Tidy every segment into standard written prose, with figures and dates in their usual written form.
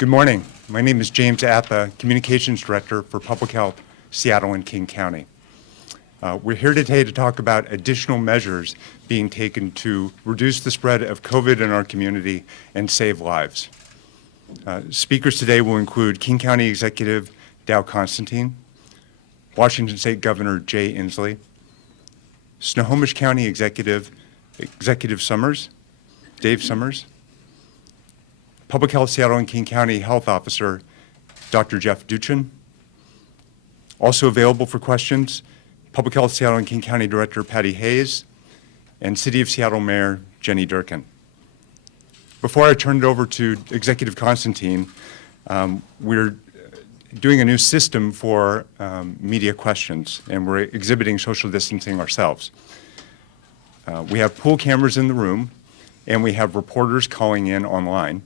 Good morning. My name is James Atha, Communications Director for Public Health, Seattle and King County. We're here today to talk about additional measures being taken to reduce the spread of COVID in our community and save lives. Speakers today will include King County Executive Dow Constantine, Washington State Governor Jay Inslee, Snohomish County Executive Summers, Dave Summers, Public Health Seattle and King County Health Officer Dr. Jeff Duchin. Also available for questions, Public Health Seattle and King County Director Patty Hayes and City of Seattle Mayor Jenny Durkin. Before I turn it over to Executive Constantine, we're doing a new system for media questions, and we're exhibiting social distancing ourselves. We have pool cameras in the room, and we have reporters calling in online.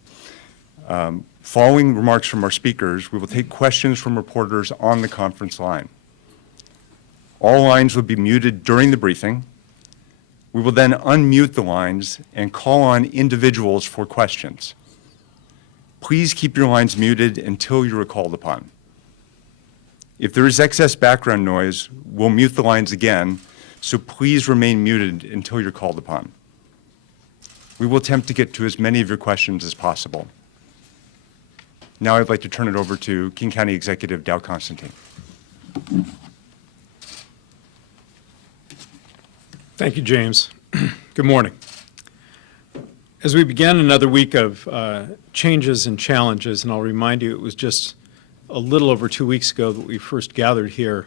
Following remarks from our speakers, we will take questions from reporters on the conference line. All lines will be muted during the briefing. We will then unmute the lines and call on individuals for questions. Please keep your lines muted until you are called upon. If there is excess background noise, we'll mute the lines again, so please remain muted until you're called upon. We will attempt to get to as many of your questions as possible. Now I'd like to turn it over to King County Executive Dow Constantine. Thank you, James. Good morning. As we begin another week of changes and challenges, and I'll remind you it was just a little over 2 weeks ago that we first gathered here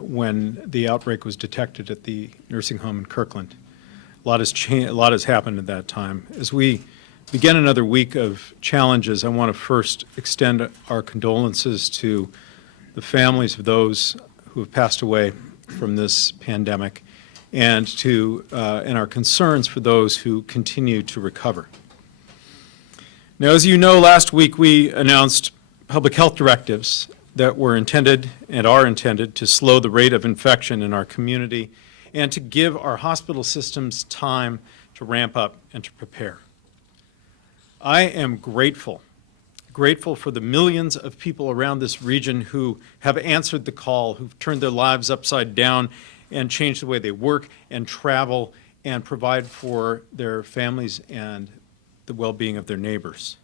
when the outbreak was detected at the nursing home in Kirkland. A lot has happened at that time. As we begin another week of challenges, I want to first extend our condolences to the families of those who have passed away from this pandemic and our concerns for those who continue to recover. Now, as you know, last week we announced public health directives that were intended and are intended to slow the rate of infection in our community and to give our hospital systems time to ramp up and to prepare. I am grateful for the millions of people around this region who have answered the call, who've turned their lives upside down and changed the way they work and travel and provide for their families and the well-being of their neighbors.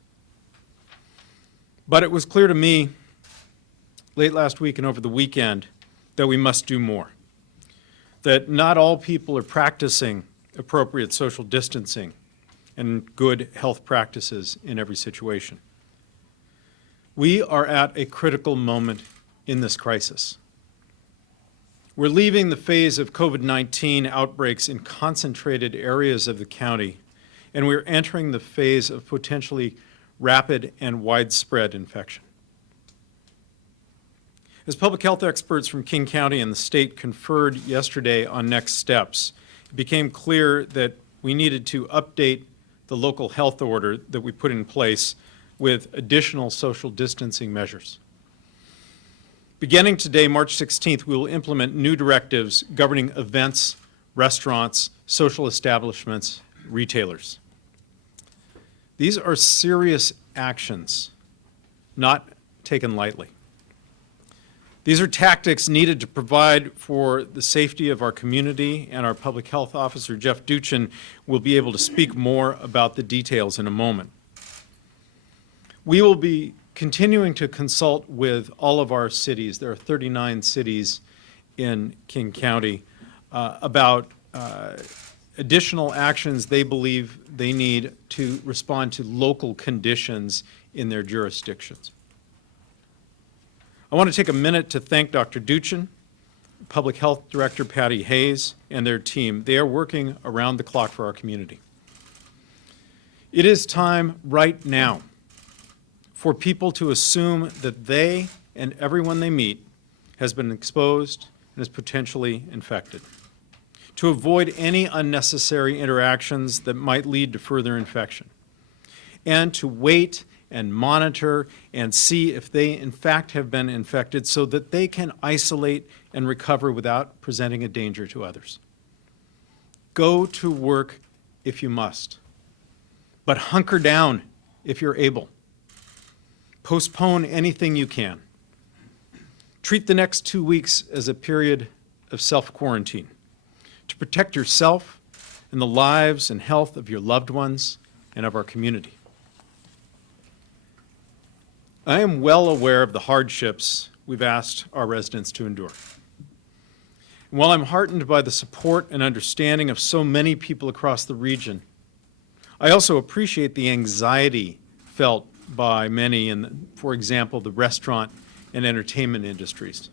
But it was clear to me late last week and over the weekend that we must do more, that not all people are practicing appropriate social distancing and good health practices in every situation. We are at a critical moment in this crisis. We're leaving the phase of COVID-19 outbreaks in concentrated areas of the county, and we're entering the phase of potentially rapid and widespread infection. As public health experts from King County and the state conferred yesterday on next steps, it became clear that we needed to update the local health order that we put in place with additional social distancing measures. Beginning today, March 16th, we will implement new directives governing events, restaurants, social establishments, retailers. These are serious actions, not taken lightly. These are tactics needed to provide for the safety of our community, and our public health officer, Jeff Duchin, will be able to speak more about the details in a moment. We will be continuing to consult with all of our cities. There are 39 cities in King County about additional actions they believe they need to respond to local conditions in their jurisdictions. I want to take a minute to thank Dr. Duchin, Public Health Director Patty Hayes, and their team. They are working around the clock for our community. It is time right now for people to assume that they and everyone they meet has been exposed and is potentially infected, to avoid any unnecessary interactions that might lead to further infection, and to wait and monitor and see if they in fact have been infected so that they can isolate and recover without presenting a danger to others. Go to work if you must, but hunker down if you're able. Postpone anything you can. Treat the next 2 weeks as a period of self-quarantine to protect yourself and the lives and health of your loved ones and of our community. I am well aware of the hardships we've asked our residents to endure. And while I'm heartened by the support and understanding of so many people across the region, I also appreciate the anxiety felt by many in, for example, the restaurant and entertainment industries.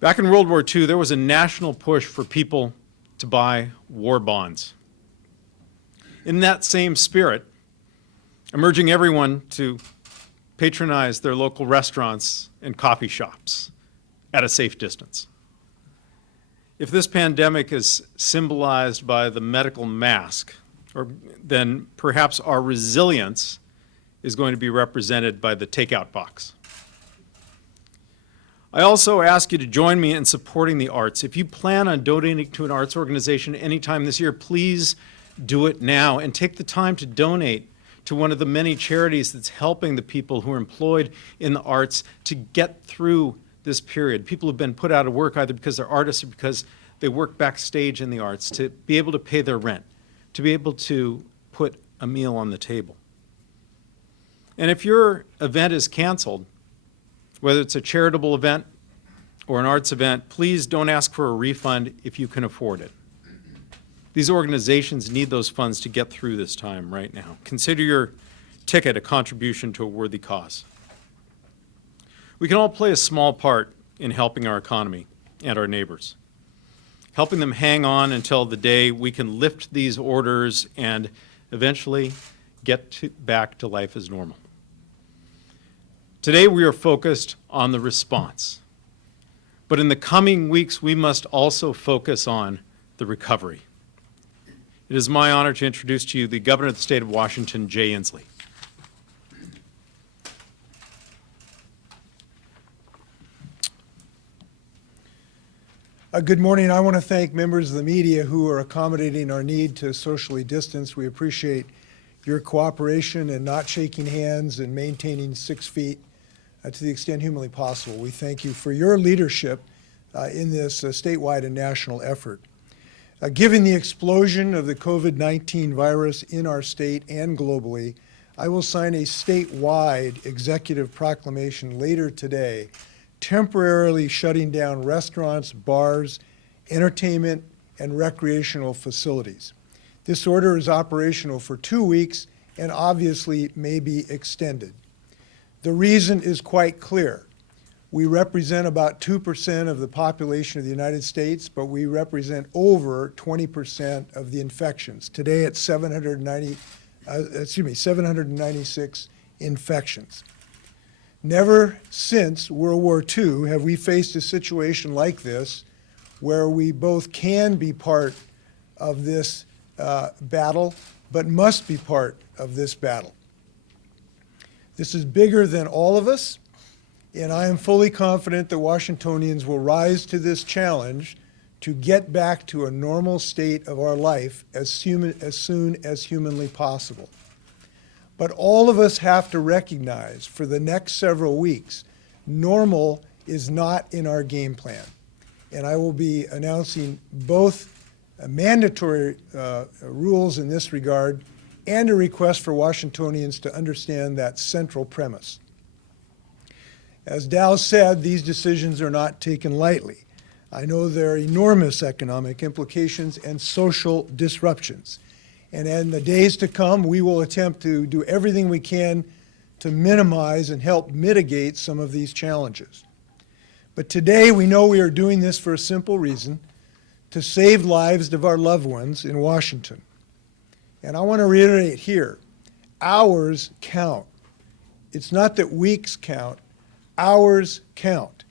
Back in World War II, there was a national push for people to buy war bonds. In that same spirit, I'm urging everyone to patronize their local restaurants and coffee shops at a safe distance. If this pandemic is symbolized by the medical mask, then perhaps our resilience is going to be represented by the takeout box. I also ask you to join me in supporting the arts. If you plan on donating to an arts organization anytime this year, please do it now and take the time to donate to one of the many charities that's helping the people who are employed in the arts to get through this period. People who've been put out of work either because they're artists or because they work backstage in the arts, to be able to pay their rent, to be able to put a meal on the table. And if your event is canceled, whether it's a charitable event or an arts event, please don't ask for a refund if you can afford it. These organizations need those funds to get through this time right now. Consider your ticket a contribution to a worthy cause. We can all play a small part in helping our economy and our neighbors, helping them hang on until the day we can lift these orders and eventually get back to life as normal. Today we are focused on the response, but in the coming weeks we must also focus on the recovery. It is my honor to introduce to you the Governor of the State of Washington, Jay Inslee. Good morning. I want to thank members of the media who are accommodating our need to socially distance. We appreciate your cooperation and not shaking hands and maintaining 6 feet to the extent humanly possible. We thank you for your leadership in this statewide and national effort. Given the explosion of the COVID-19 virus in our state and globally, I will sign a statewide executive proclamation later today temporarily shutting down restaurants, bars, entertainment, and recreational facilities. This order is operational for 2 weeks and obviously may be extended. The reason is quite clear. We represent about 2% of the population of the United States, but we represent over 20% of the infections. Today it's 796 infections. Never since World War II have we faced a situation like this where we both can be part of this battle, but must be part of this battle. This is bigger than all of us, and I am fully confident that Washingtonians will rise to this challenge to get back to a normal state of our life as soon as humanly possible. But all of us have to recognize for the next several weeks, normal is not in our game plan. And I will be announcing both mandatory rules in this regard and a request for Washingtonians to understand that central premise. As Dow said, these decisions are not taken lightly. I know there are enormous economic implications and social disruptions. And in the days to come, we will attempt to do everything we can to minimize and help mitigate some of these challenges. But today, we know we are doing this for a simple reason: to save lives of our loved ones in Washington. And I want to reiterate here, hours count. It's not that weeks count, hours count.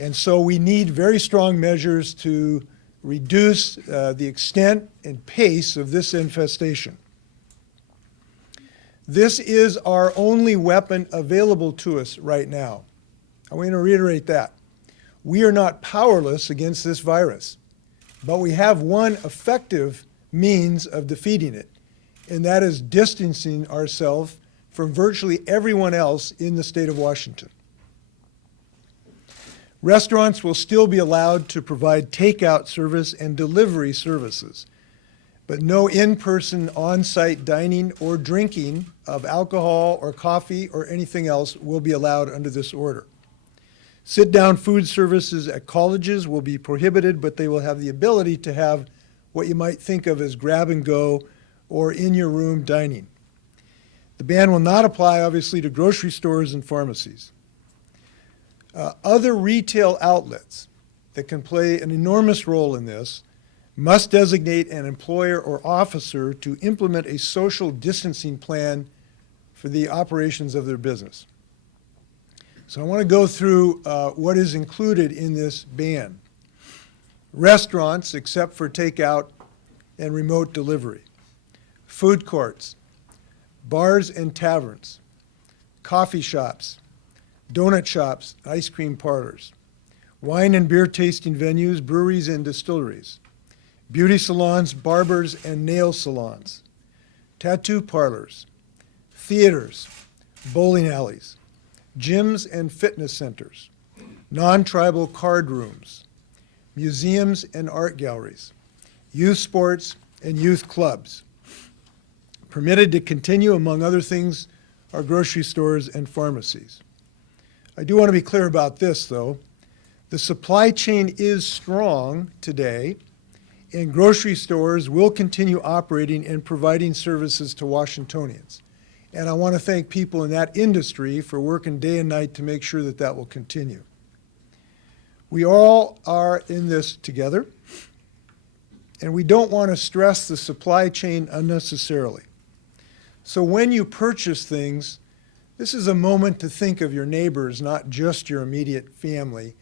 And so we need very strong measures to reduce the extent and pace of this infestation. This is our only weapon available to us right now. I want to reiterate that. We are not powerless against this virus, but we have one effective means of defeating it, and that is distancing ourselves from virtually everyone else in the state of Washington. Restaurants will still be allowed to provide takeout service and delivery services, but no in-person on-site dining or drinking of alcohol or coffee or anything else will be allowed under this order. Sit-down food services at colleges will be prohibited, but they will have the ability to have what you might think of as grab-and-go or in-your-room dining. The ban will not apply, obviously, to grocery stores and pharmacies. Other retail outlets that can play an enormous role in this must designate an employer or officer to implement a social distancing plan for the operations of their business. So I want to go through what is included in this ban. Restaurants, except for takeout and remote delivery. Food courts, bars and taverns, coffee shops, donut shops, ice cream parlors, wine and beer tasting venues, breweries and distilleries, beauty salons, barbers and nail salons, tattoo parlors, theaters, bowling alleys, gyms and fitness centers, non-tribal card rooms, museums and art galleries, youth sports and youth clubs. Permitted to continue, among other things, are grocery stores and pharmacies. I do want to be clear about this, though. The supply chain is strong today, and grocery stores will continue operating and providing services to Washingtonians. And I want to thank people in that industry for working day and night to make sure that that will continue. We all are in this together, and we don't want to stress the supply chain unnecessarily. So when you purchase things, this is a moment to think of your neighbors, not just your immediate family,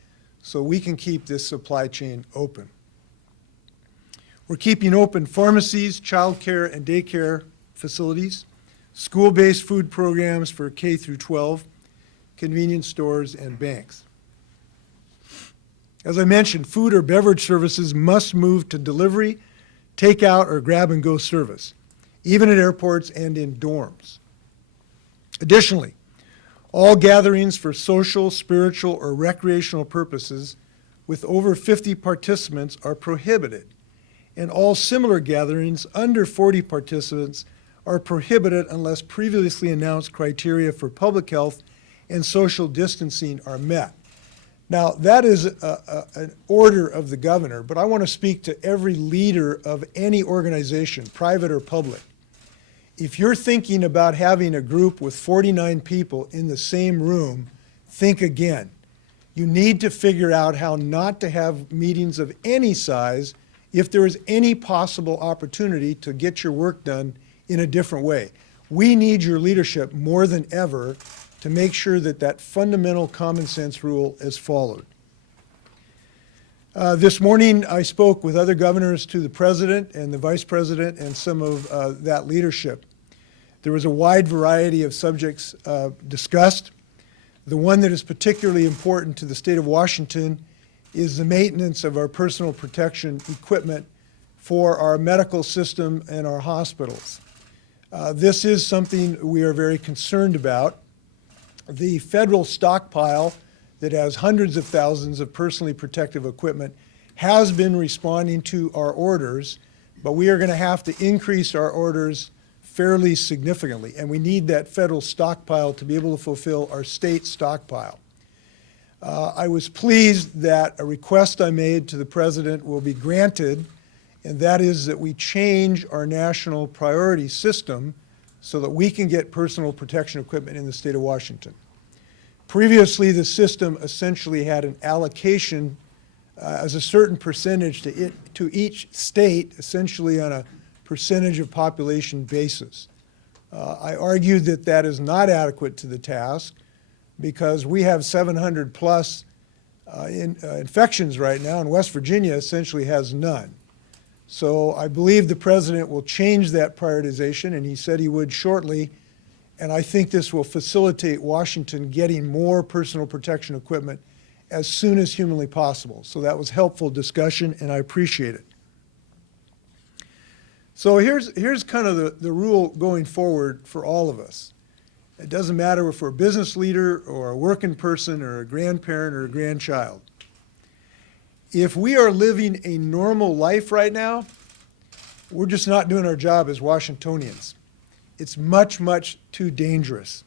so we can keep this supply chain open. We're keeping open pharmacies, childcare and daycare facilities, school-based food programs for K through 12, convenience stores, and banks. As I mentioned, food or beverage services must move to delivery, takeout, or grab-and-go service, even at airports and in dorms. Additionally, all gatherings for social, spiritual, or recreational purposes with over 50 participants are prohibited, and all similar gatherings under 40 participants are prohibited unless previously announced criteria for public health and social distancing are met. Now, that is an order of the governor, but I want to speak to every leader of any organization, private or public. If you're thinking about having a group with 49 people in the same room, think again. You need to figure out how not to have meetings of any size if there is any possible opportunity to get your work done in a different way. We need your leadership more than ever to make sure that that fundamental common sense rule is followed. This morning, I spoke with other governors to the president and the vice president and some of that leadership. There was a wide variety of subjects discussed. The one that is particularly important to the state of Washington is the maintenance of our personal protection equipment for our medical system and our hospitals. This is something we are very concerned about. The federal stockpile that has hundreds of thousands of personally protective equipment has been responding to our orders, but we are going to have to increase our orders fairly significantly, and we need that federal stockpile to be able to fulfill our state stockpile. I was pleased that a request I made to the president will be granted, and that is that we change our national priority system so that we can get personal protection equipment in the state of Washington. Previously, the system essentially had an allocation as a certain percentage to each state, essentially on a percentage of population basis. I argued that that is not adequate to the task because we have 700 plus infections right now, and West Virginia essentially has none. So I believe the president will change that prioritization, and he said he would shortly, and I think this will facilitate Washington getting more personal protection equipment as soon as humanly possible. So that was helpful discussion, and I appreciate it. So here's kind of the rule going forward for all of us. It doesn't matter if we're a business leader or a working person or a grandparent or a grandchild. If we are living a normal life right now, we're just not doing our job as Washingtonians. It's much, much too dangerous.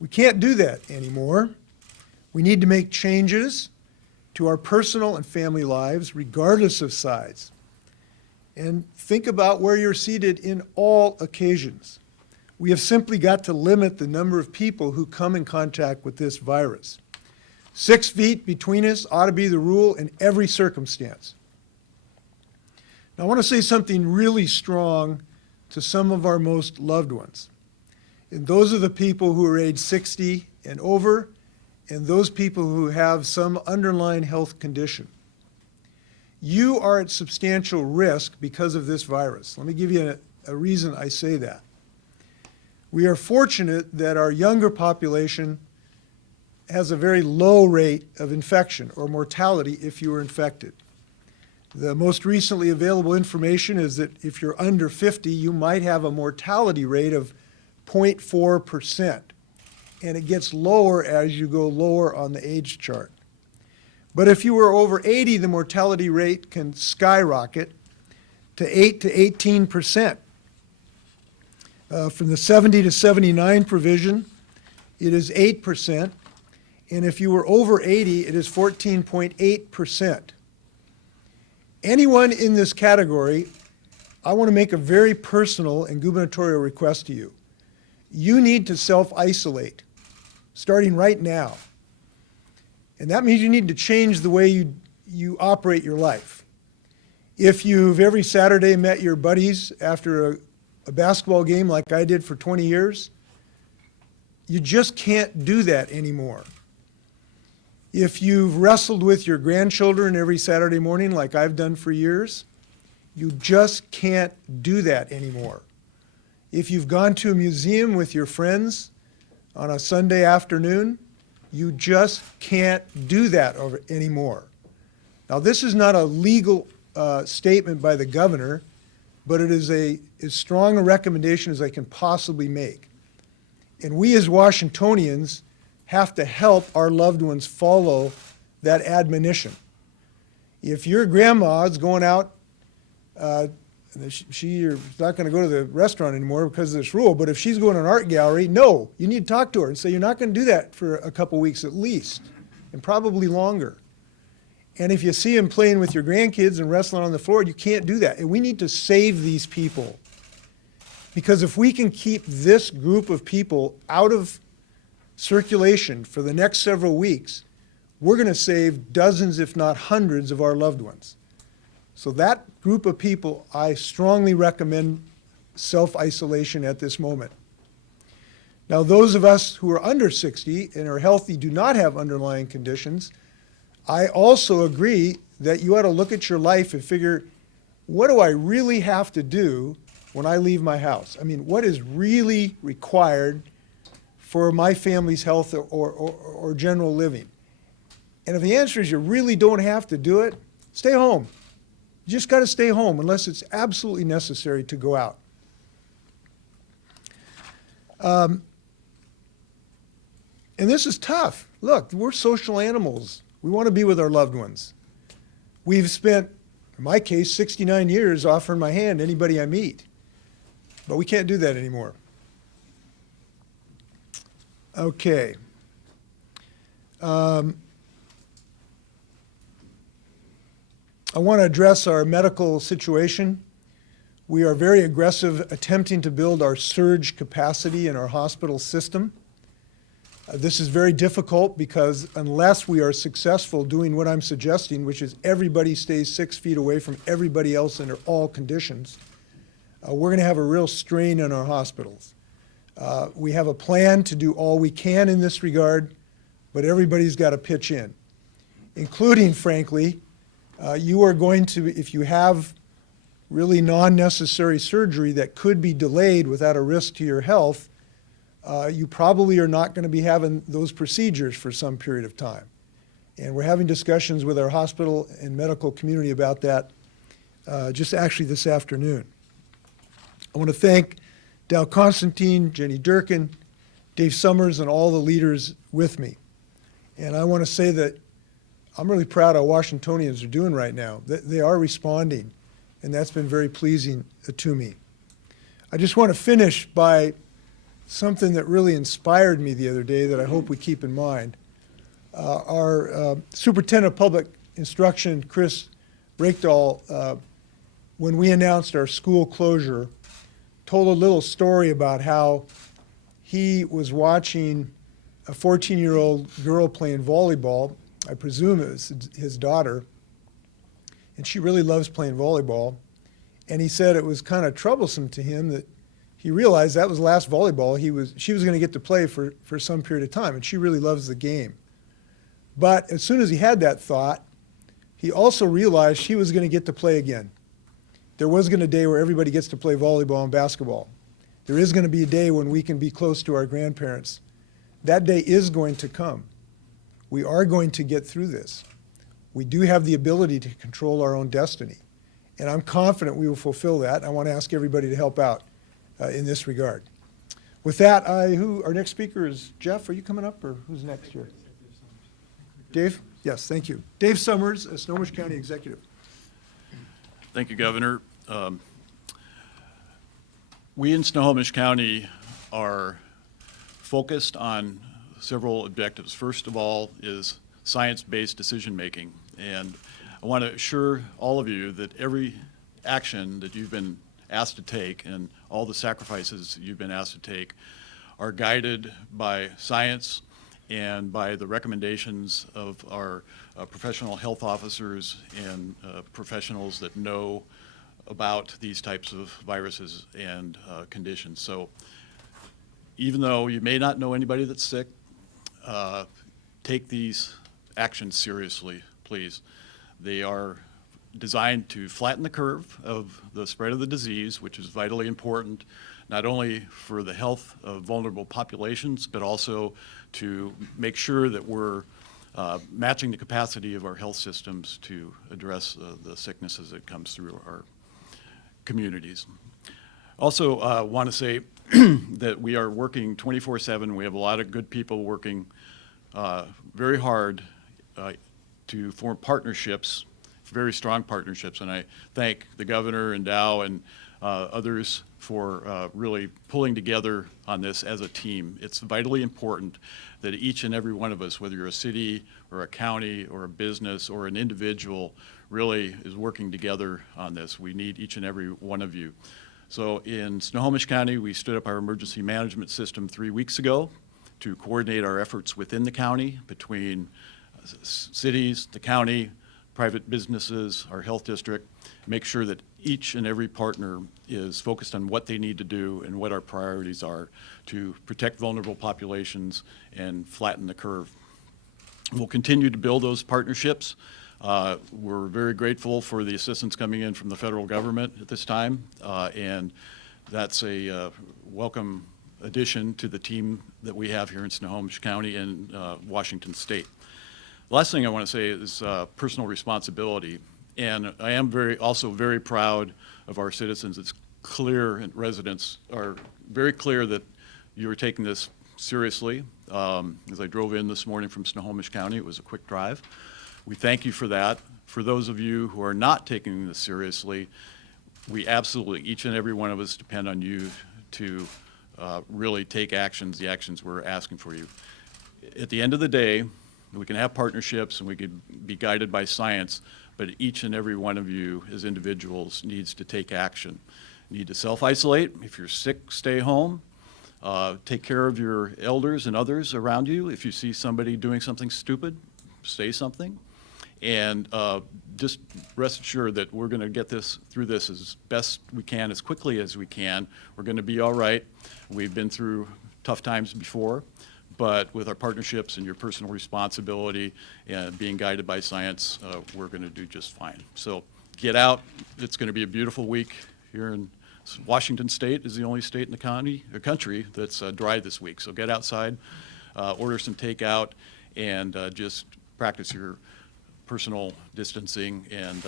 We can't do that anymore. We need to make changes to our personal and family lives, regardless of size. And think about where you're seated in all occasions. We have simply got to limit the number of people who come in contact with this virus. 6 feet between us ought to be the rule in every circumstance. Now, I want to say something really strong to some of our most loved ones. And those are the people who are age 60 and over, and those people who have some underlying health condition. You are at substantial risk because of this virus. Let me give you a reason I say that. We are fortunate that our younger population has a very low rate of infection or mortality if you are infected. The most recently available information is that if you're under 50, you might have a mortality rate of 0.4%, and it gets lower as you go lower on the age chart. But if you were over 80, the mortality rate can skyrocket to 8 to 18%. From the 70 to 79 provision, it is 8%, and if you were over 80, it is 14.8%. Anyone in this category, I want to make a very personal and gubernatorial request to you. You need to self-isolate, starting right now. And that means you need to change the way you operate your life. If you've every Saturday met your buddies after a basketball game like I did for 20 years, you just can't do that anymore. If you've wrestled with your grandchildren every Saturday morning like I've done for years, you just can't do that anymore. If you've gone to a museum with your friends on a Sunday afternoon, you just can't do that anymore. Now, this is not a legal statement by the governor, but it is as strong a recommendation as I can possibly make. And we as Washingtonians have to help our loved ones follow that admonition. If your grandma is going out, you're not going to go to the restaurant anymore because of this rule, but if she's going to an art gallery, no, you need to talk to her and say you're not going to do that for a couple weeks at least, and probably longer. And if you see him playing with your grandkids and wrestling on the floor, you can't do that. And we need to save these people. Because if we can keep this group of people out of circulation for the next several weeks, we're going to save dozens, if not hundreds, of our loved ones. So that group of people, I strongly recommend self-isolation at this moment. Now, those of us who are under 60 and are healthy, do not have underlying conditions, I also agree that you ought to look at your life and figure, what do I really have to do when I leave my house? I mean, what is really required for my family's health or general living? And if the answer is you really don't have to do it, stay home. You just got to stay home unless it's absolutely necessary to go out. And this is tough. Look, we're social animals. We want to be with our loved ones. We've spent, in my case, 69 years offering my hand to anybody I meet. But we can't do that anymore. Okay. I want to address our medical situation. We are very aggressive attempting to build our surge capacity in our hospital system. This is very difficult because unless we are successful doing what I'm suggesting, which is everybody stays 6 feet away from everybody else under all conditions, we're going to have a real strain on our hospitals. We have a plan to do all we can in this regard, but everybody's got to pitch in, including, frankly, you are going to, if you have really non-necessary surgery that could be delayed without a risk to your health, you probably are not going to be having those procedures for some period of time. And we're having discussions with our hospital and medical community about that just actually this afternoon. I want to thank Dow Constantine, Jenny Durkin, Dave Summers and all the leaders with me. And I want to say that I'm really proud of what Washingtonians are doing right now. They are responding, and that's been very pleasing to me. I just want to finish by something that really inspired me the other day that I hope we keep in mind. Our Superintendent of Public Instruction, Chris Rakedahl, when we announced our school closure, told a little story about how he was watching a 14-year-old girl playing volleyball. I presume it was his daughter, and she really loves playing volleyball. And he said it was kind of troublesome to him that he realized that was the last volleyball she was going to get to play for some period of time, and she really loves the game. But as soon as he had that thought, he also realized she was going to get to play again. There was going to be a day where everybody gets to play volleyball and basketball. There is going to be a day when we can be close to our grandparents. That day is going to come. We are going to get through this. We do have the ability to control our own destiny, and I'm confident we will fulfill that. I want to ask everybody to help out in this regard. With that, our next speaker is Jeff. Are you coming up, or who's next here? Dave? Yes, thank you. Dave Summers, Snohomish County Executive. Thank you, Governor. We in Snohomish County are focused on several objectives. First of all is science-based decision-making. And I want to assure all of you that every action that you've been asked to take and all the sacrifices you've been asked to take are guided by science and by the recommendations of our professional health officers and professionals that know about these types of viruses and conditions. So even though you may not know anybody that's sick, take these actions seriously, please. They are designed to flatten the curve of the spread of the disease, which is vitally important, not only for the health of vulnerable populations, but also to make sure that we're matching the capacity of our health systems to address the sicknesses that comes through our communities. Also want to say that we are working 24/7. We have a lot of good people working very hard to form partnerships, very strong partnerships, and I thank the governor and Dow and others for really pulling together on this as a team. It's vitally important that each and every one of us, whether you're a city or a county or a business or an individual, really is working together on this. We need each and every one of you. So in Snohomish County, we stood up our emergency management system 3 weeks ago to coordinate our efforts within the county between cities, the county, private businesses, our health district, make sure that each and every partner is focused on what they need to do and what our priorities are to protect vulnerable populations and flatten the curve. We'll continue to build those partnerships. We're very grateful for the assistance coming in from the federal government at this time, and that's a welcome addition to the team that we have here in Snohomish County and Washington State. The last thing I want to say is personal responsibility, and I am also very proud of our citizens. It's clear, and residents are very clear that you are taking this seriously. As I drove in this morning from Snohomish County, it was a quick drive. We thank you for that. For those of you who are not taking this seriously, we absolutely, each and every one of us, depend on you to really take actions, the actions we're asking for you. At the end of the day, we can have partnerships and we could be guided by science, but each and every one of you as individuals needs to take action. You need to self-isolate. If you're sick, stay home. Take care of your elders and others around you. If you see somebody doing something stupid, say something. And just rest assured that we're going to get through this as best we can, as quickly as we can. We're going to be all right. We've been through tough times before, but with our partnerships and your personal responsibility and being guided by science, we're going to do just fine. So get out. It's going to be a beautiful week here in Washington State. Is the only state in the country that's dry this week. So get outside, order some takeout, and just practice your personal distancing and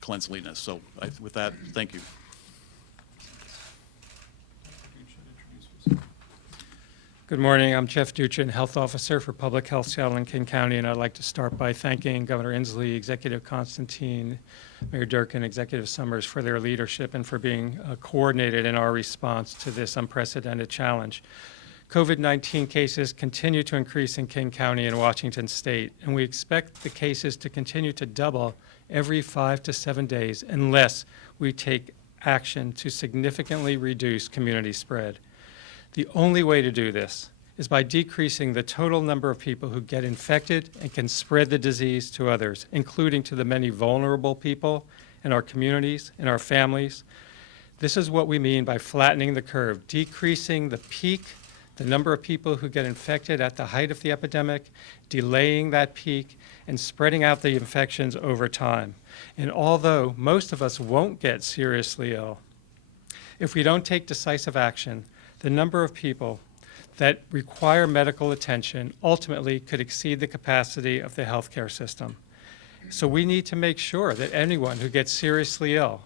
cleanliness. So with that, thank you. Good morning. I'm Jeff Duchin, Health Officer for Public Health Seattle and King County, and I'd like to start by thanking Governor Inslee, Executive Constantine, Mayor Durkin, Executive Summers for their leadership and for being coordinated in our response to this unprecedented challenge. COVID-19 cases continue to increase in King County and Washington State, and we expect the cases to continue to double every 5 to 7 days unless we take action to significantly reduce community spread. The only way to do this is by decreasing the total number of people who get infected and can spread the disease to others, including to the many vulnerable people in our communities, in our families. This is what we mean by flattening the curve, decreasing the peak, the number of people who get infected at the height of the epidemic, delaying that peak, and spreading out the infections over time. And although most of us won't get seriously ill, if we don't take decisive action, the number of people that require medical attention ultimately could exceed the capacity of the healthcare system. So we need to make sure that anyone who gets seriously ill,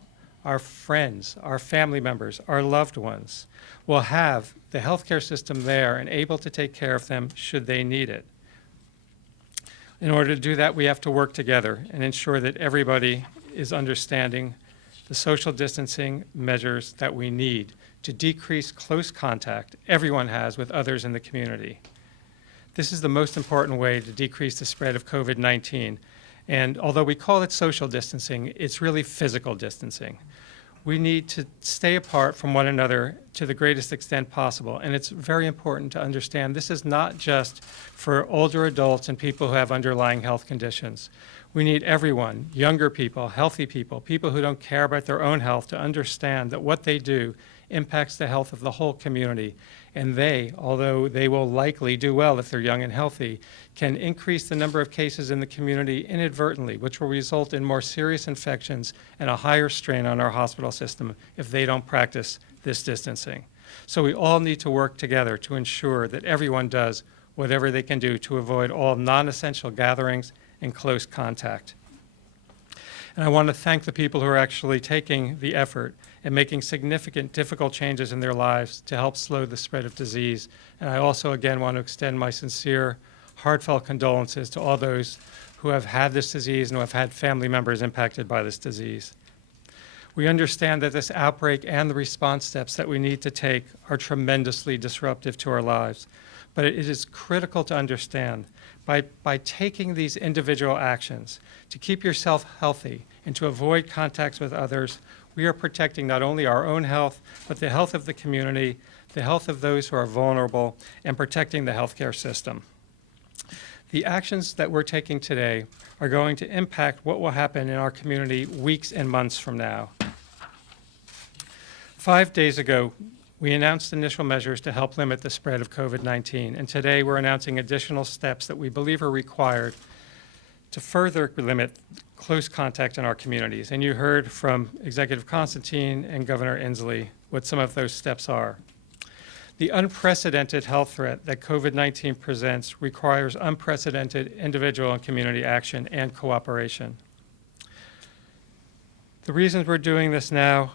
our friends, our family members, our loved ones, will have the healthcare system there and able to take care of them should they need it. In order to do that, we have to work together and ensure that everybody is understanding the social distancing measures that we need to decrease close contact everyone has with others in the community. This is the most important way to decrease the spread of COVID-19. And although we call it social distancing, it's really physical distancing. We need to stay apart from one another to the greatest extent possible. And it's very important to understand this is not just for older adults and people who have underlying health conditions. We need everyone, younger people, healthy people, people who don't care about their own health, to understand that what they do impacts the health of the whole community. And they, although they will likely do well if they're young and healthy, can increase the number of cases in the community inadvertently, which will result in more serious infections and a higher strain on our hospital system if they don't practice this distancing. So we all need to work together to ensure that everyone does whatever they can do to avoid all non-essential gatherings and close contact. And I want to thank the people who are actually taking the effort and making significant, difficult changes in their lives to help slow the spread of disease. And I also, again, want to extend my sincere, heartfelt condolences to all those who have had this disease and who have had family members impacted by this disease. We understand that this outbreak and the response steps that we need to take are tremendously disruptive to our lives. But it is critical to understand by taking these individual actions to keep yourself healthy and to avoid contacts with others, we are protecting not only our own health, but the health of the community, the health of those who are vulnerable, and protecting the healthcare system. The actions that we're taking today are going to impact what will happen in our community weeks and months from now. 5 days ago, we announced initial measures to help limit the spread of COVID-19, and today we're announcing additional steps that we believe are required to further limit close contact in our communities. And you heard from Executive Constantine and Governor Inslee what some of those steps are. The unprecedented health threat that COVID-19 presents requires unprecedented individual and community action and cooperation. The reasons we're doing this now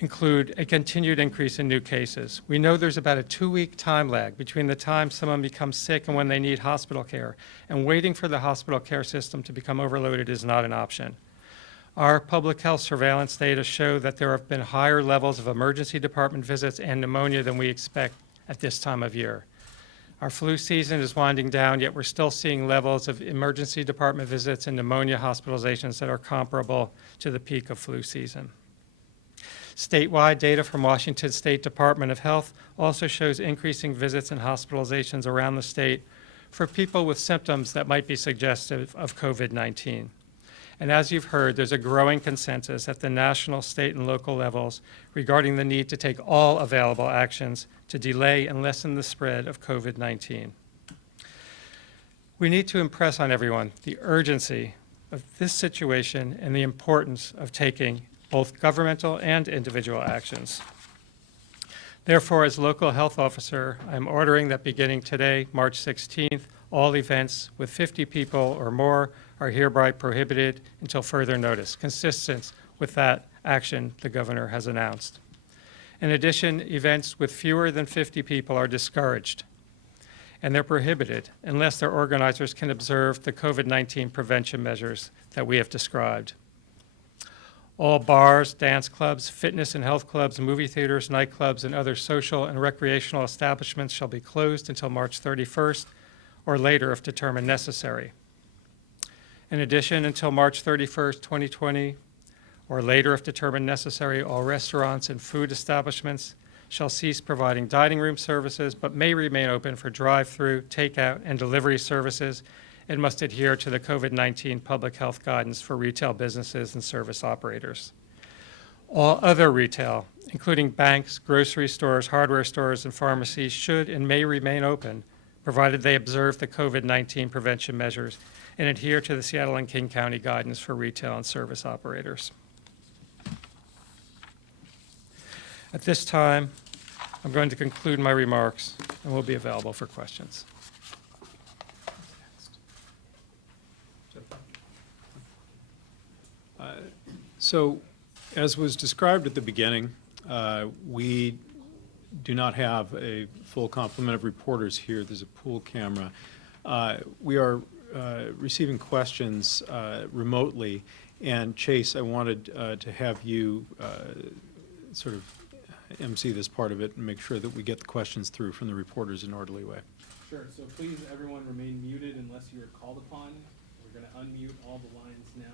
include a continued increase in new cases. We know there's about a 2-week time lag between the time someone becomes sick and when they need hospital care, and waiting for the hospital care system to become overloaded is not an option. Our public health surveillance data show that there have been higher levels of emergency department visits and pneumonia than we expect at this time of year. Our flu season is winding down, yet we're still seeing levels of emergency department visits and pneumonia hospitalizations that are comparable to the peak of flu season. Statewide data from Washington State Department of Health also shows increasing visits and hospitalizations around the state for people with symptoms that might be suggestive of COVID-19. And as you've heard, there's a growing consensus at the national, state, and local levels regarding the need to take all available actions to delay and lessen the spread of COVID-19. We need to impress on everyone the urgency of this situation and the importance of taking both governmental and individual actions. Therefore, as local health officer, I'm ordering that beginning today, March 16th, all events with 50 people or more are hereby prohibited until further notice, consistent with that action the governor has announced. In addition, events with fewer than 50 people are discouraged. and they're prohibited unless their organizers can observe the COVID-19 prevention measures that we have described. All bars, dance clubs, fitness and health clubs, movie theaters, nightclubs, and other social and recreational establishments shall be closed until March 31st or later if determined necessary. In addition, until March 31st, 2020, or later if determined necessary, all restaurants and food establishments shall cease providing dining room services but may remain open for drive-through, takeout, and delivery services and must adhere to the COVID-19 public health guidance for retail businesses and service operators. All other retail, including banks, grocery stores, hardware stores, and pharmacies, should and may remain open, provided they observe the COVID-19 prevention measures and adhere to the Seattle and King County guidance for retail and service operators. At this time, I'm going to conclude my remarks and will be available for questions. So, as was described at the beginning, we do not have a full complement of reporters here. There's a pool camera. We are receiving questions remotely, and Chase, I wanted to have you sort of MC this part of it and make sure that we get the questions through from the reporters in an orderly way. Sure, so please, everyone, remain muted unless you are called upon. We're going to unmute all the lines now.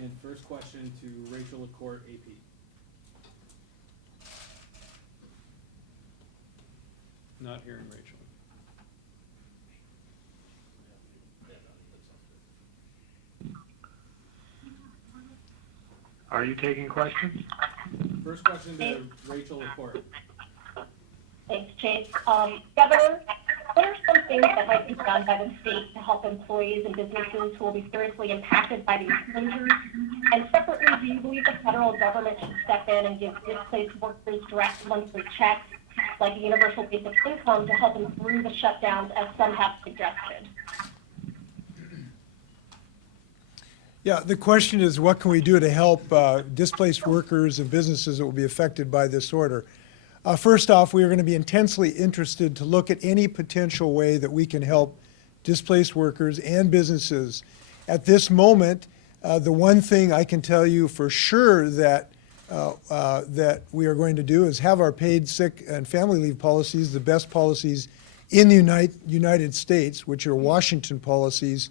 And first question to Rachel LaCourte, AP. Not hearing Rachel. Are you taking questions? First question to Rachel LaCourte. Thanks, Chase. Governor, what are some things that might be done by the state to help employees and businesses who will be seriously impacted by these closures? And separately, do you believe the federal government should step in and give displaced workers direct monthly checks, like a universal basic income, to help them through the shutdowns, as some have suggested? Yeah, the question is, what can we do to help displaced workers and businesses that will be affected by this order? First off, we are going to be intensely interested to look at any potential way that we can help displaced workers and businesses. At this moment, the one thing I can tell you for sure that we are going to do is have our paid sick and family leave policies, the best policies in the United States, which are Washington policies,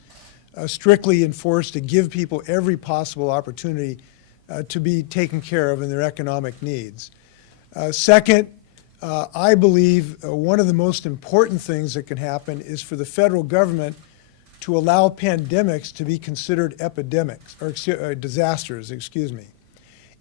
strictly enforced to give people every possible opportunity to be taken care of in their economic needs. Second, I believe one of the most important things that can happen is for the federal government to allow pandemics to be considered epidemics, or disasters, excuse me.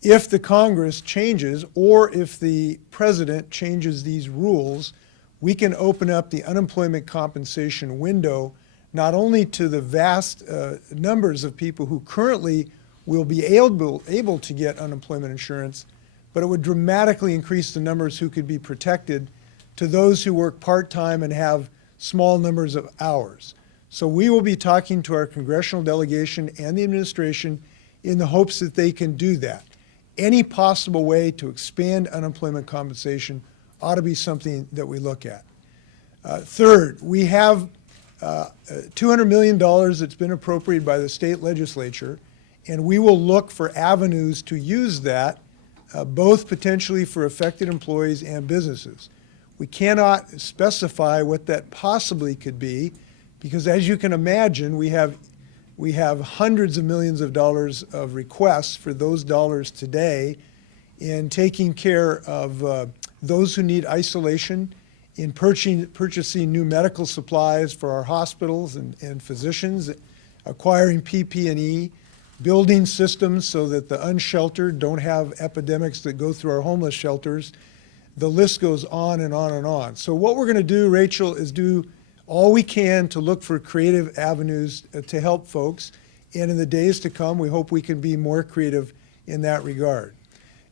If the Congress changes, or if the president changes these rules, we can open up the unemployment compensation window not only to the vast numbers of people who currently will be able to get unemployment insurance, but it would dramatically increase the numbers who could be protected to those who work part-time and have small numbers of hours. So we will be talking to our congressional delegation and the administration in the hopes that they can do that. Any possible way to expand unemployment compensation ought to be something that we look at. Third, we have $200 million that's been appropriated by the state legislature, and we will look for avenues to use that, both potentially for affected employees and businesses. We cannot specify what that possibly could be, because as you can imagine, we have hundreds of millions of dollars of requests for those dollars today in taking care of those who need isolation, in purchasing new medical supplies for our hospitals and physicians, acquiring PP&E, building systems so that the unsheltered don't have epidemics that go through our homeless shelters. The list goes on and on and on. So what we're going to do, Rachel, is do all we can to look for creative avenues to help folks. And in the days to come, we hope we can be more creative in that regard.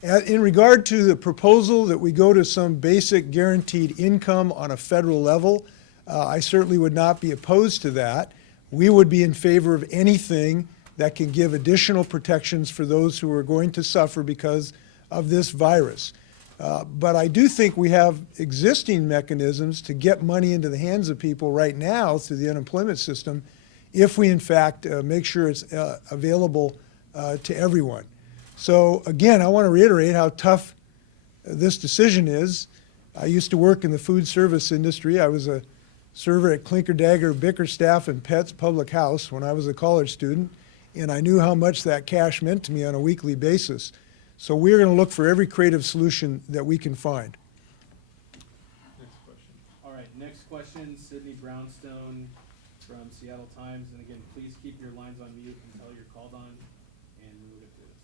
In regard to the proposal that we go to some basic guaranteed income on a federal level, I certainly would not be opposed to that. We would be in favor of anything that can give additional protections for those who are going to suffer because of this virus. But I do think we have existing mechanisms to get money into the hands of people right now through the unemployment system if we in fact make sure it's available to everyone. So again, I want to reiterate how tough this decision is. I used to work in the food service industry. I was a server at Clinker Dagger Bickerstaff and Pets Public House when I was a college student, and I knew how much that cash meant to me on a weekly basis. So we're going to look for every creative solution that we can find. Next question. All right, next question, Sydney Brownstone from Seattle Times. And again, please keep your lines on mute until you're called on, and we will get through this.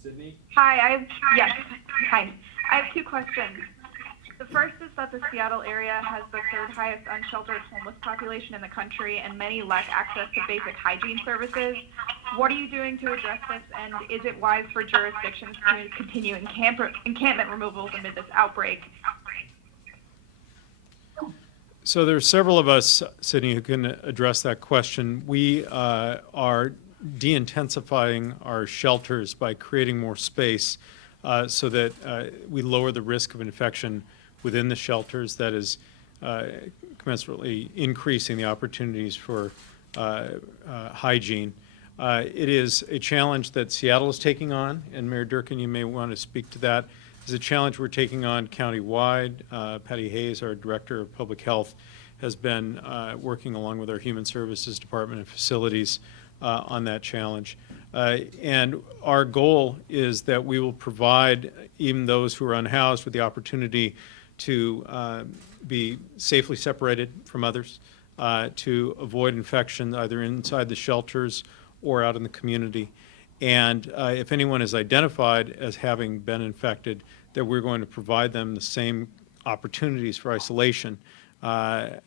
Sydney? Hi, yes, hi. I have two questions. The first is that the Seattle area has the third highest unsheltered homeless population in the country, and many lack access to basic hygiene services. What are you doing to address this, and is it wise for jurisdictions to continue encampment removals amid this outbreak? So there are several of us, Sydney, who can address that question. We are de-intensifying our shelters by creating more space so that we lower the risk of infection within the shelters. That is commensurately increasing the opportunities for hygiene. It is a challenge that Seattle is taking on, and Mayor Durkin, you may want to speak to that. It's a challenge we're taking on countywide. Patty Hayes, our Director of Public Health, has been working along with our Human Services Department and facilities on that challenge. And our goal is that we will provide even those who are unhoused with the opportunity to be safely separated from others, to avoid infection either inside the shelters or out in the community. And if anyone is identified as having been infected, that we're going to provide them the same opportunities for isolation that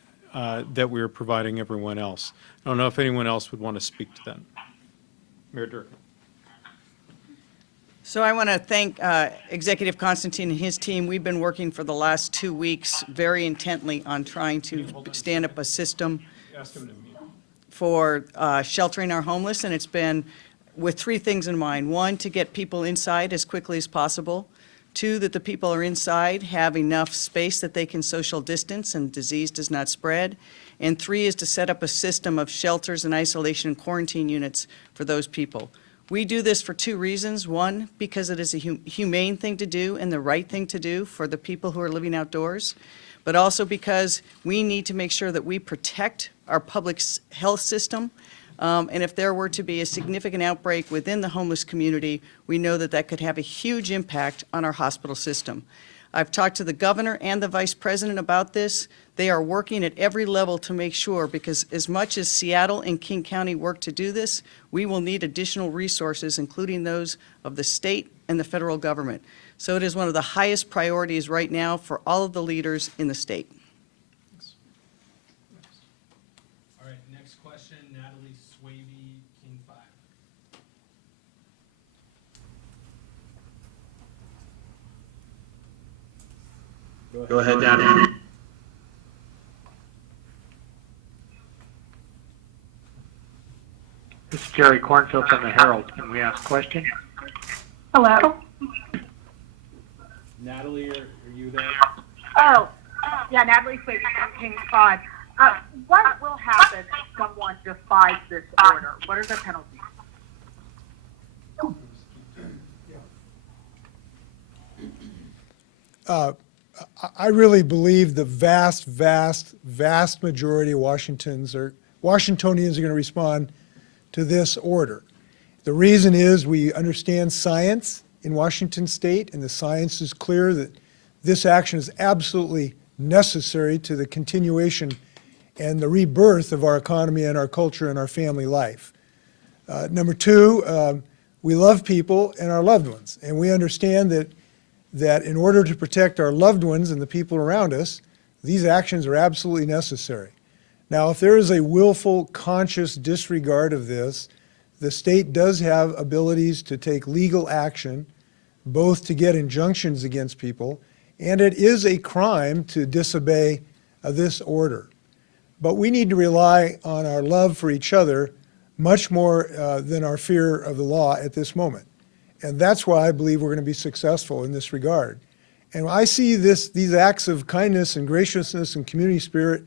we're providing everyone else. I don't know if anyone else would want to speak to that. Mayor Durkin. So I want to thank Executive Constantine and his team. We've been working for the last 2 weeks very intently on trying to stand up a system for sheltering our homeless, and it's been with three things in mind. One, to get people inside as quickly as possible. Two, that the people are inside have enough space that they can social distance and disease does not spread. And three is to set up a system of shelters and isolation and quarantine units for those people. We do this for two reasons. One, because it is a humane thing to do and the right thing to do for the people who are living outdoors, but also because we need to make sure that we protect our public health system. And if there were to be a significant outbreak within the homeless community, we know that that could have a huge impact on our hospital system. I've talked to the governor and the vice president about this. They are working at every level to make sure, because as much as Seattle and King County work to do this, we will need additional resources, including those of the state and the federal government. So it is one of the highest priorities right now for all of the leaders in the state. All right, next question, Natalie Swaby, King 5. Go ahead, Natalie. This is Jerry Cornfield from the Herald. Can we ask a question? Hello? Natalie, are you there? Oh, yeah, Natalie Swaby from King 5. What will happen if someone defies this order? What are the penalties? I really believe the vast majority of Washingtonians are going to respond to this order. The reason is we understand science in Washington state, and the science is clear that this action is absolutely necessary to the continuation and the rebirth of our economy and our culture and our family life. Number two, we love people and our loved ones, and we understand that in order to protect our loved ones and the people around us, these actions are absolutely necessary. Now, if there is a willful, conscious disregard of this, the state does have abilities to take legal action, both to get injunctions against people, and it is a crime to disobey this order. But we need to rely on our love for each other much more than our fear of the law at this moment. And that's why I believe we're going to be successful in this regard. And I see these acts of kindness and graciousness and community spirit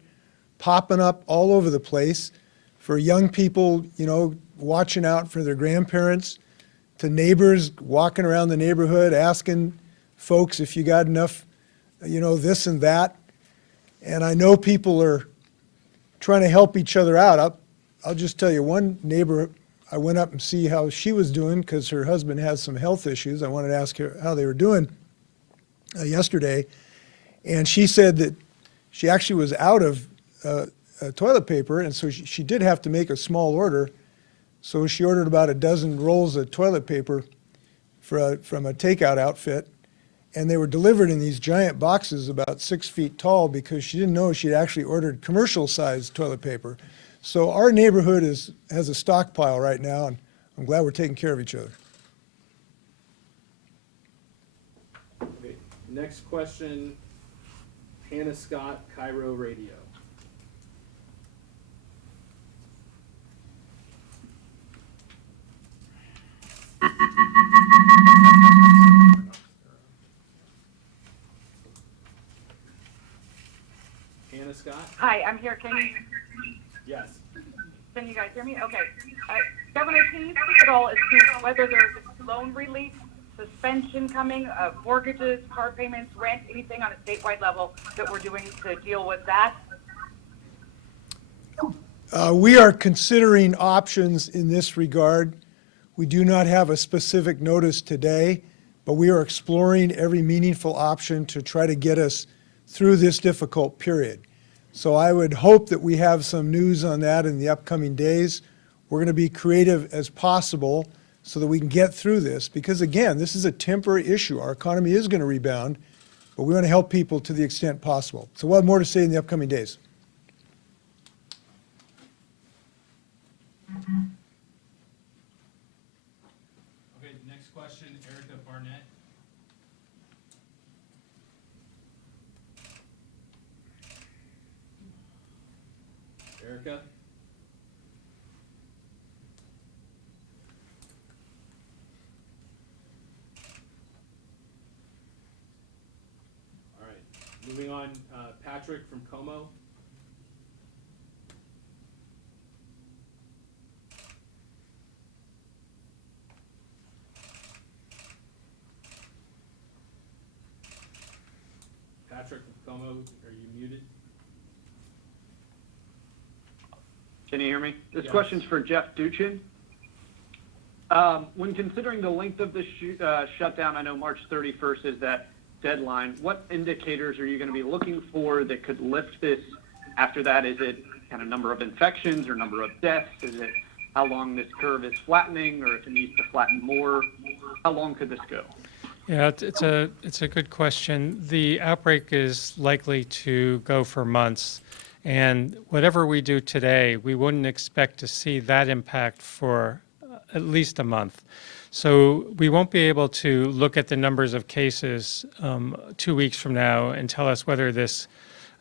popping up all over the place, for young people, you know, watching out for their grandparents, to neighbors walking around the neighborhood asking folks if you got enough, you know, this and that. And I know people are trying to help each other out. I'll just tell you, one neighbor, I went up and see how she was doing because her husband has some health issues. I wanted to ask her how they were doing yesterday. And she said that she actually was out of toilet paper, and so she did have to make a small order. So she ordered about a dozen rolls of toilet paper from a takeout outfit, and they were delivered in these giant boxes about 6 feet tall because she didn't know she'd actually ordered commercial-sized toilet paper. So our neighborhood has a stockpile right now, and I'm glad we're taking care of each other. Okay, next question, Hannah Scott, Cairo Radio. Hannah Scott? Hi, I'm here. Yes. Can you guys hear me? Okay. Governor, can you speak at all as to whether there's loan relief, suspension coming of mortgages, car payments, rent, anything on a statewide level that we're doing to deal with that? We are considering options in this regard. We do not have a specific notice today, but we are exploring every meaningful option to try to get us through this difficult period. So I would hope that we have some news on that in the upcoming days. We're going to be creative as possible so that we can get through this, because again, this is a temporary issue. Our economy is going to rebound, but we want to help people to the extent possible. So we'll have more to say in the upcoming days. Okay, next question, Erica Barnett. Erica? All right, moving on, Patrick from Como. Patrick from Como, are you muted? Can you hear me? This Yes. question's for Jeff Duchin. When considering the length of the shutdown, I know March 31st is that deadline. What indicators are you going to be looking for that could lift this after that? Is it kind of number of infections or number of deaths? Is it how long this curve is flattening, or if it needs to flatten more? How long could this go? Yeah, it's a good question. The outbreak is likely to go for months. And whatever we do today, we wouldn't expect to see that impact for at least a month. So we won't be able to look at the numbers of cases 2 weeks from now and tell us whether this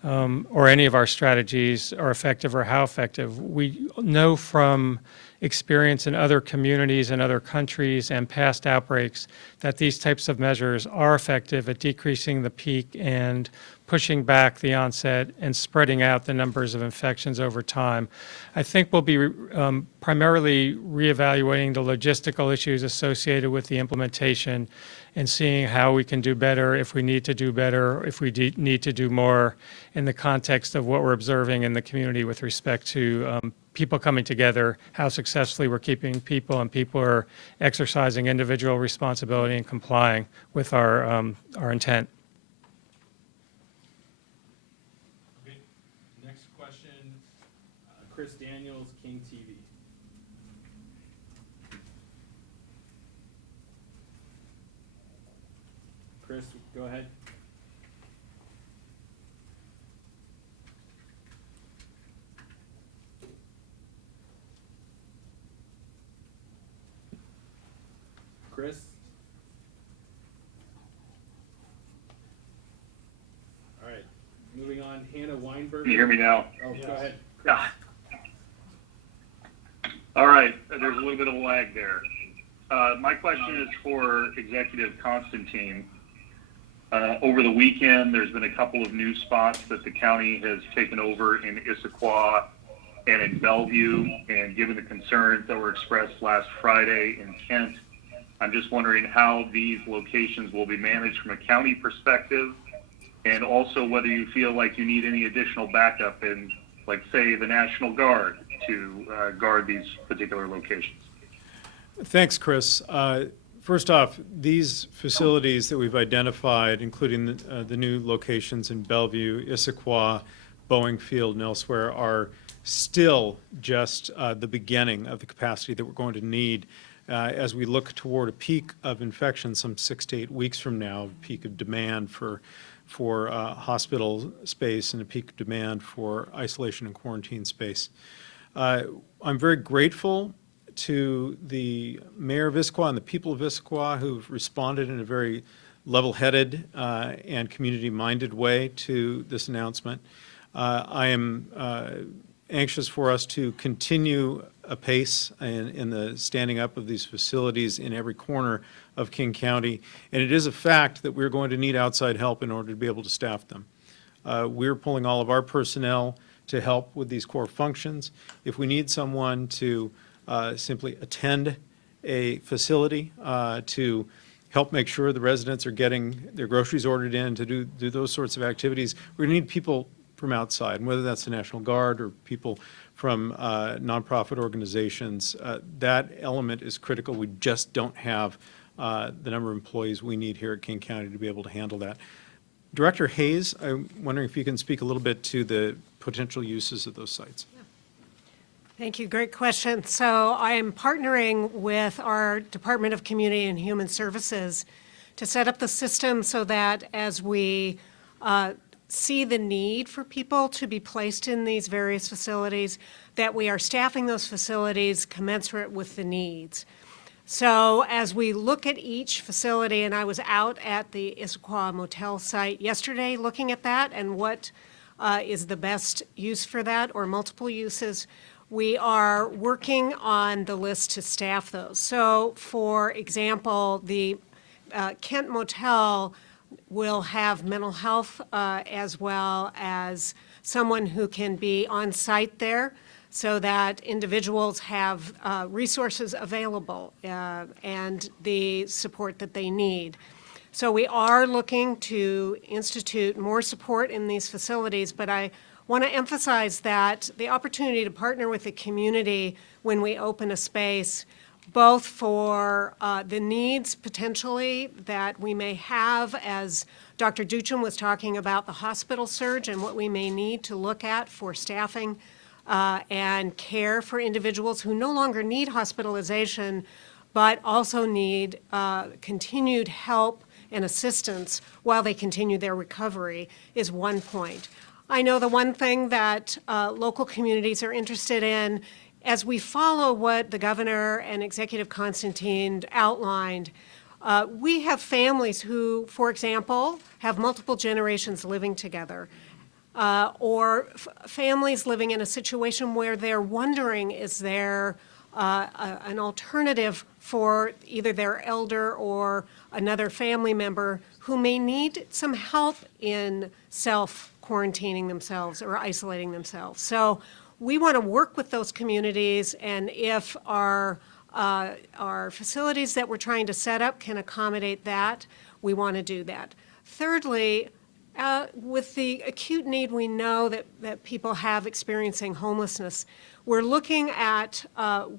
or any of our strategies are effective or how effective. We know from experience in other communities and other countries and past outbreaks that these types of measures are effective at decreasing the peak and pushing back the onset and spreading out the numbers of infections over time. I think we'll be primarily reevaluating the logistical issues associated with the implementation and seeing how we can do better, if we need to do better, if we need to do more in the context of what we're observing in the community with respect to people coming together, how successfully we're keeping people and people are exercising individual responsibility and complying with our intent. Okay, next question, Chris Daniels, King TV. Chris, go ahead. Chris? All right, moving on, Hannah Weinberg. Can you hear me now? Oh, go ahead. Ah. All right, there's a little bit of a lag there. My question is for Executive Constantine. Over the weekend, there's been a couple of new spots that the county has taken over in Issaquah and in Bellevue, and given the concerns that were expressed last Friday in Kent, I'm just wondering how these locations will be managed from a county perspective, and also whether you feel like you need any additional backup in, like, say, the National Guard to guard these particular locations. Thanks, Chris. First off, these facilities that we've identified, including the new locations in Bellevue, Issaquah, Boeing Field, and elsewhere, are still just the beginning of the capacity that we're going to need as we look toward a peak of infection some 6 to 8 weeks from now, a peak of demand for hospital space and a peak of demand for isolation and quarantine space. I'm very grateful to the mayor of Issaquah and the people of Issaquah who've responded in a very level-headed and community-minded way to this announcement. I am anxious for us to continue apace in the standing up of these facilities in every corner of King County, and it is a fact that we're going to need outside help in order to be able to staff them. We're pulling all of our personnel to help with these core functions. If we need someone to simply attend a facility to help make sure the residents are getting their groceries ordered in, to do those sorts of activities, we're going to need people from outside, and whether that's the National Guard or people from nonprofit organizations. That element is critical. We just don't have the number of employees we need here at King County to be able to handle that. Director Hayes, I'm wondering if you can speak a little bit to the potential uses of those sites. Thank you. Great question. So I am partnering with our Department of Community and Human Services to set up the system so that as we see the need for people to be placed in these various facilities, that we are staffing those facilities commensurate with the needs. So as we look at each facility, and I was out at the Issaquah Motel site yesterday looking at that and what is the best use for that or multiple uses, we are working on the list to staff those. So for example, the Kent Motel will have mental health as well as someone who can be on site there so that individuals have resources available and the support that they need. So we are looking to institute more support in these facilities, but I want to emphasize that the opportunity to partner with the community when we open a space, both for the needs potentially that we may have, as Dr. Duchin was talking about the hospital surge and what we may need to look at for staffing and care for individuals who no longer need hospitalization, but also need continued help and assistance while they continue their recovery is one point. I know the one thing that local communities are interested in, as we follow what the governor and Executive Constantine outlined, we have families who, for example, have multiple generations living together, or families living in a situation where they're wondering, is there an alternative for either their elder or another family member who may need some help in self-quarantining themselves or isolating themselves. So we want to work with those communities, and if our facilities that we're trying to set up can accommodate that, we want to do that. Thirdly, with the acute need we know that people have experiencing homelessness, we're looking at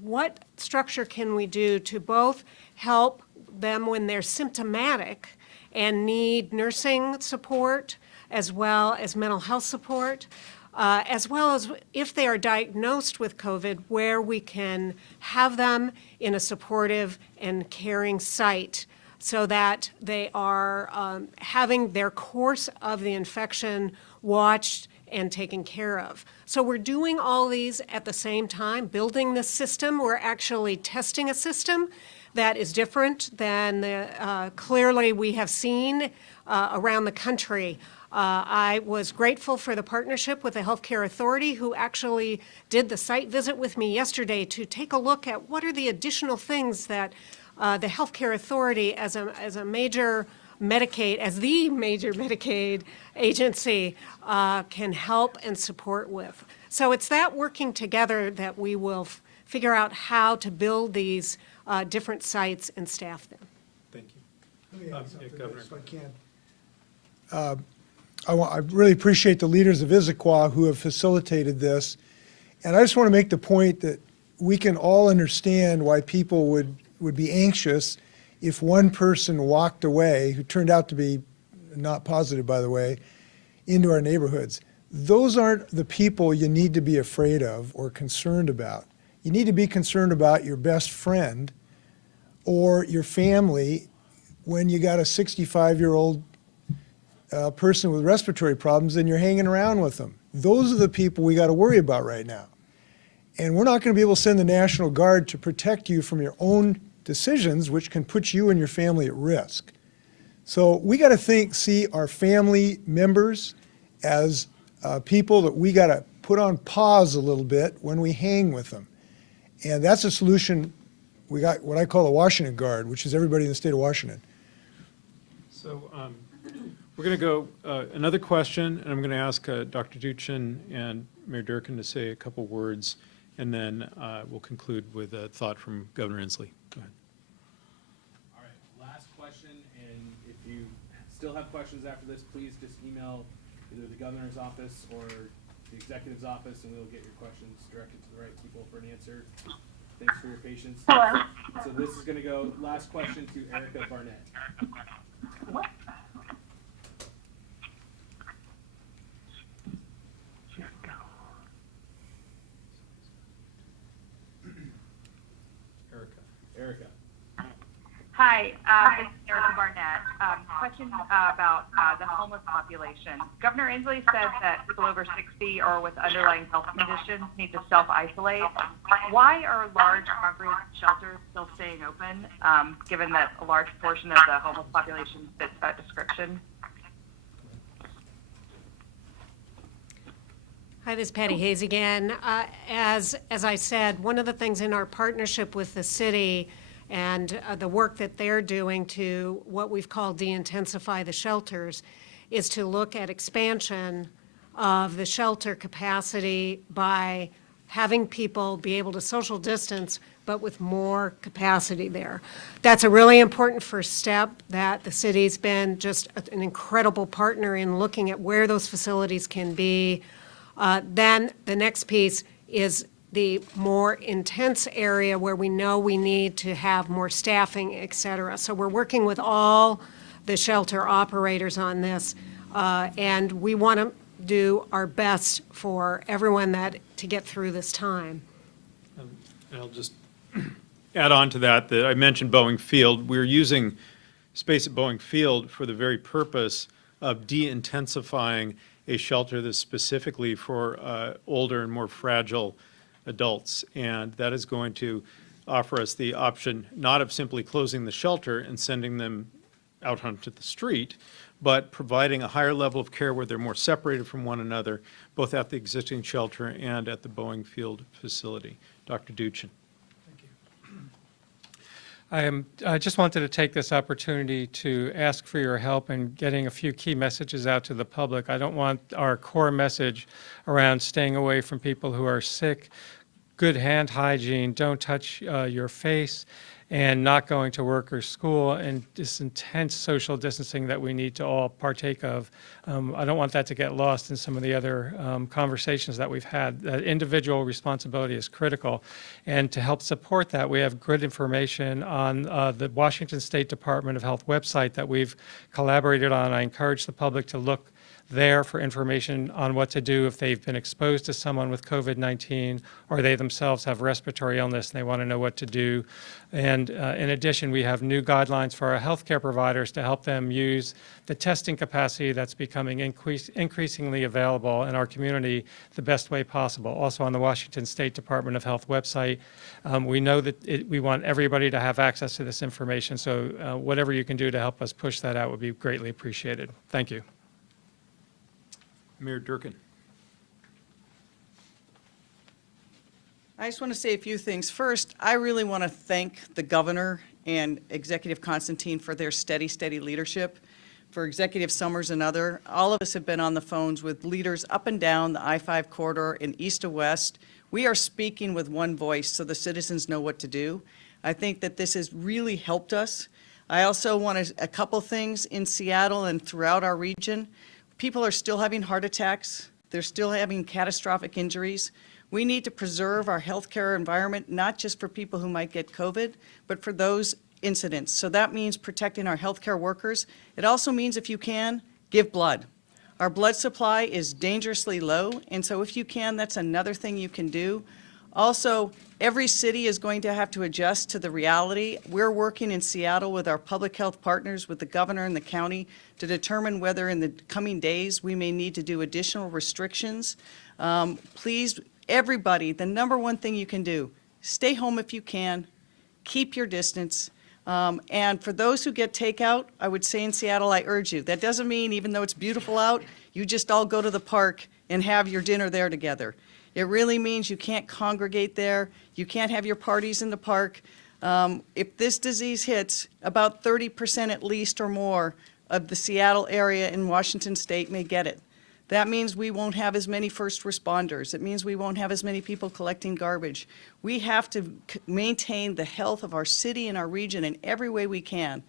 what structure can we do to both help them when they're symptomatic and need nursing support as well as mental health support, as well as if they are diagnosed with COVID, where we can have them in a supportive and caring site so that they are having their course of the infection watched and taken care of. So we're doing all these at the same time, building this system. We're actually testing a system that is different than the clearly we have seen around the country. I was grateful for the partnership with the Healthcare Authority, who actually did the site visit with me yesterday to take a look at what are the additional things that the Healthcare Authority, as a major Medicaid, as the major Medicaid agency, can help and support with. So it's that working together that we will figure out how to build these different sites and staff them. Thank you. Let me add something to Governor. this, if I can. I really appreciate the leaders of Issaquah who have facilitated this. And I just want to make the point that we can all understand why people would be anxious if one person walked away, who turned out to be not positive, by the way, into our neighborhoods. Those aren't the people you need to be afraid of or concerned about. You need to be concerned about your best friend or your family when you got a 65-year-old person with respiratory problems and you're hanging around with them. Those are the people we got to worry about right now. And we're not going to be able to send the National Guard to protect you from your own decisions, which can put you and your family at risk. So we got to see our family members as people that we got to put on pause a little bit when we hang with them. And that's a solution. We got what I call the Washington Guard, which is everybody in the state of Washington. So we're going to go another question, and I'm going to ask Dr. Duchin and Mayor Durkin to say a couple words, and then we'll conclude with a thought from Governor Inslee. Go ahead. All right, last question, and if you still have questions after this, please just email either the governor's office or the executive's office, and we'll get your questions directed to the right people for an answer. Thanks for your patience. Hello. So this is going to go, last question to Erica Barnett. Erica. Hi, this is Erica Barnett. Question about the homeless population. Governor Inslee said that people over 60 or with underlying health conditions need to self-isolate. Why are large congregate shelters still staying open, given that a large portion of the homeless population fits that description? Hi, this is Patty Hayes again. As I said, one of the things in our partnership with the city and the work that they're doing to what we've called de-intensify the shelters is to look at expansion of the shelter capacity by having people be able to social distance, but with more capacity there. That's a really important first step that the city's been just an incredible partner in looking at where those facilities can be. Then the next piece is the more intense area where we know we need to have more staffing, et cetera. So we're working with all the shelter operators on this, and we want to do our best for everyone to get through this time. And I'll just add on to that I mentioned Boeing Field. We're using space at Boeing Field for the very purpose of de-intensifying a shelter that's specifically for older and more fragile adults. And that is going to offer us the option not of simply closing the shelter and sending them out onto the street, but providing a higher level of care where they're more separated from one another, both at the existing shelter and at the Boeing Field facility. Dr. Duchin. I just wanted to take this opportunity to ask for your help in getting a few key messages out to the public. I don't want our core message around staying away from people who are sick, good hand hygiene, don't touch your face, and not going to work or school, and this intense social distancing that we need to all partake of. I don't want that to get lost in some of the other conversations that we've had. That individual responsibility is critical. And to help support that, we have good information on the Washington State Department of Health website that we've collaborated on. I encourage the public to look there for information on what to do if they've been exposed to someone with COVID-19 or they themselves have respiratory illness and they want to know what to do. And in addition, we have new guidelines for our healthcare providers to help them use the testing capacity that's becoming increasingly available in our community the best way possible. Also on the Washington State Department of Health website, we know that we want everybody to have access to this information, so whatever you can do to help us push that out would be greatly appreciated. Thank you. Mayor Durkin. I just want to say a few things. First, I really want to thank the governor and Executive Constantine for their steady leadership. For Executive Summers and all of us have been on the phones with leaders up and down the I-5 corridor and east to west. We are speaking with one voice so the citizens know what to do. I think that this has really helped us. I also want a couple things in Seattle and throughout our region. People are still having heart attacks. They're still having catastrophic injuries. We need to preserve our healthcare environment, not just for people who might get COVID, but for those incidents. So that means protecting our healthcare workers. It also means, if you can, give blood. Our blood supply is dangerously low, and so if you can, that's another thing you can do. Also, every city is going to have to adjust to the reality. We're working in Seattle with our public health partners, with the governor and the county, to determine whether in the coming days we may need to do additional restrictions. Please, everybody, the number one thing you can do, stay home if you can, keep your distance. And for those who get takeout, I would say in Seattle, I urge you. That doesn't mean, even though it's beautiful out, you just all go to the park and have your dinner there together. It really means you can't congregate there. You can't have your parties in the park. If this disease hits, about 30% at least or more of the Seattle area in Washington State may get it. That means we won't have as many first responders. It means we won't have as many people collecting garbage. We have to maintain the health of our city and our region in every way we can.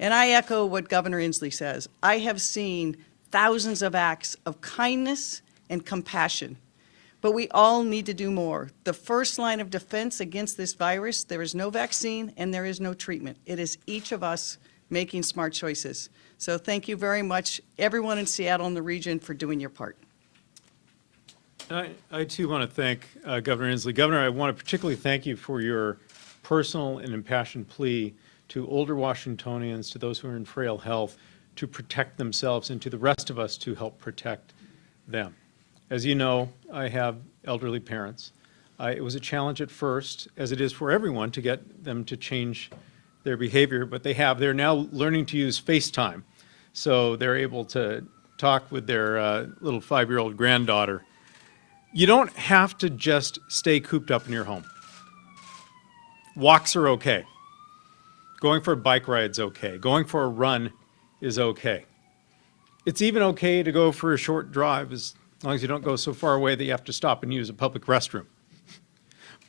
And I echo what Governor Inslee says. I have seen thousands of acts of kindness and compassion, but we all need to do more. The first line of defense against this virus, there is no vaccine and there is no treatment. It is each of us making smart choices. So thank you very much, everyone in Seattle and the region, for doing your part. I too want to thank Governor Inslee. Governor, I want to particularly thank you for your personal and impassioned plea to older Washingtonians, to those who are in frail health, to protect themselves, and to the rest of us to help protect them. As you know, I have elderly parents. It was a challenge at first, as it is for everyone, to get them to change their behavior, but they're now learning to use FaceTime. So they're able to talk with their little 5-year-old granddaughter. You don't have to just stay cooped up in your home. Walks are okay. Going for a bike ride's okay. Going for a run is okay. It's even okay to go for a short drive, as long as you don't go so far away that you have to stop and use a public restroom.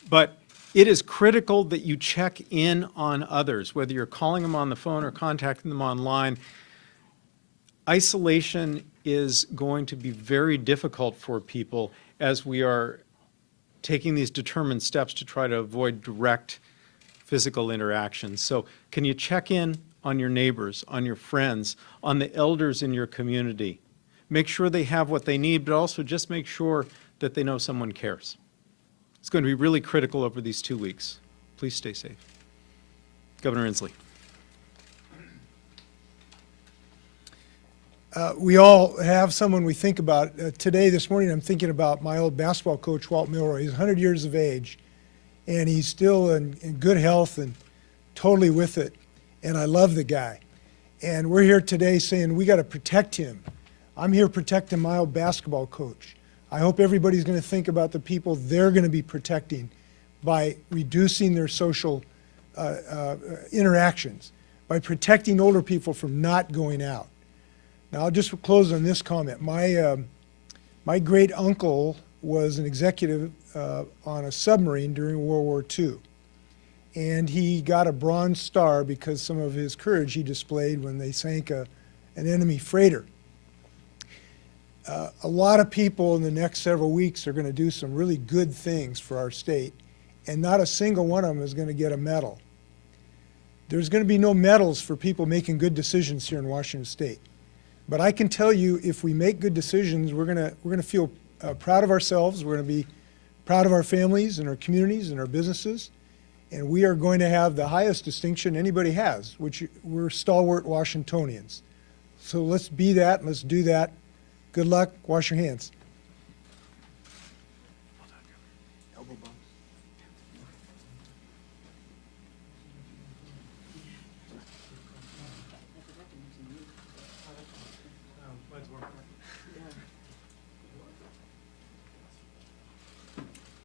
But it is critical that you check in on others, whether you're calling them on the phone or contacting them online. Isolation is going to be very difficult for people as we are taking these determined steps to try to avoid direct physical interactions. So can you check in on your neighbors, on your friends, on the elders in your community? Make sure they have what they need, but also just make sure that they know someone cares. It's going to be really critical over these 2 weeks. Please stay safe. Governor Inslee. We all have someone we think about. This morning, I'm thinking about my old basketball coach, Walt Milroy. He's 100 years of age, and he's still in good health and totally with it. And I love the guy. And we're here today saying we got to protect him. I'm here protecting my old basketball coach. I hope everybody's going to think about the people they're going to be protecting by reducing their social interactions, by protecting older people from not going out. Now, I'll just close on this comment. My great uncle was an executive on a submarine during World War II, and he got a Bronze Star because some of his courage he displayed when they sank an enemy freighter. A lot of people in the next several weeks are going to do some really good things for our state, and not a single one of them is going to get a medal. There's going to be no medals for people making good decisions here in Washington State. But I can tell you, if we make good decisions, we're going to feel proud of ourselves. We're going to be proud of our families and our communities and our businesses, and we are going to have the highest distinction anybody has, which we're stalwart Washingtonians. So let's be that, and let's do that. Good luck. Wash your hands.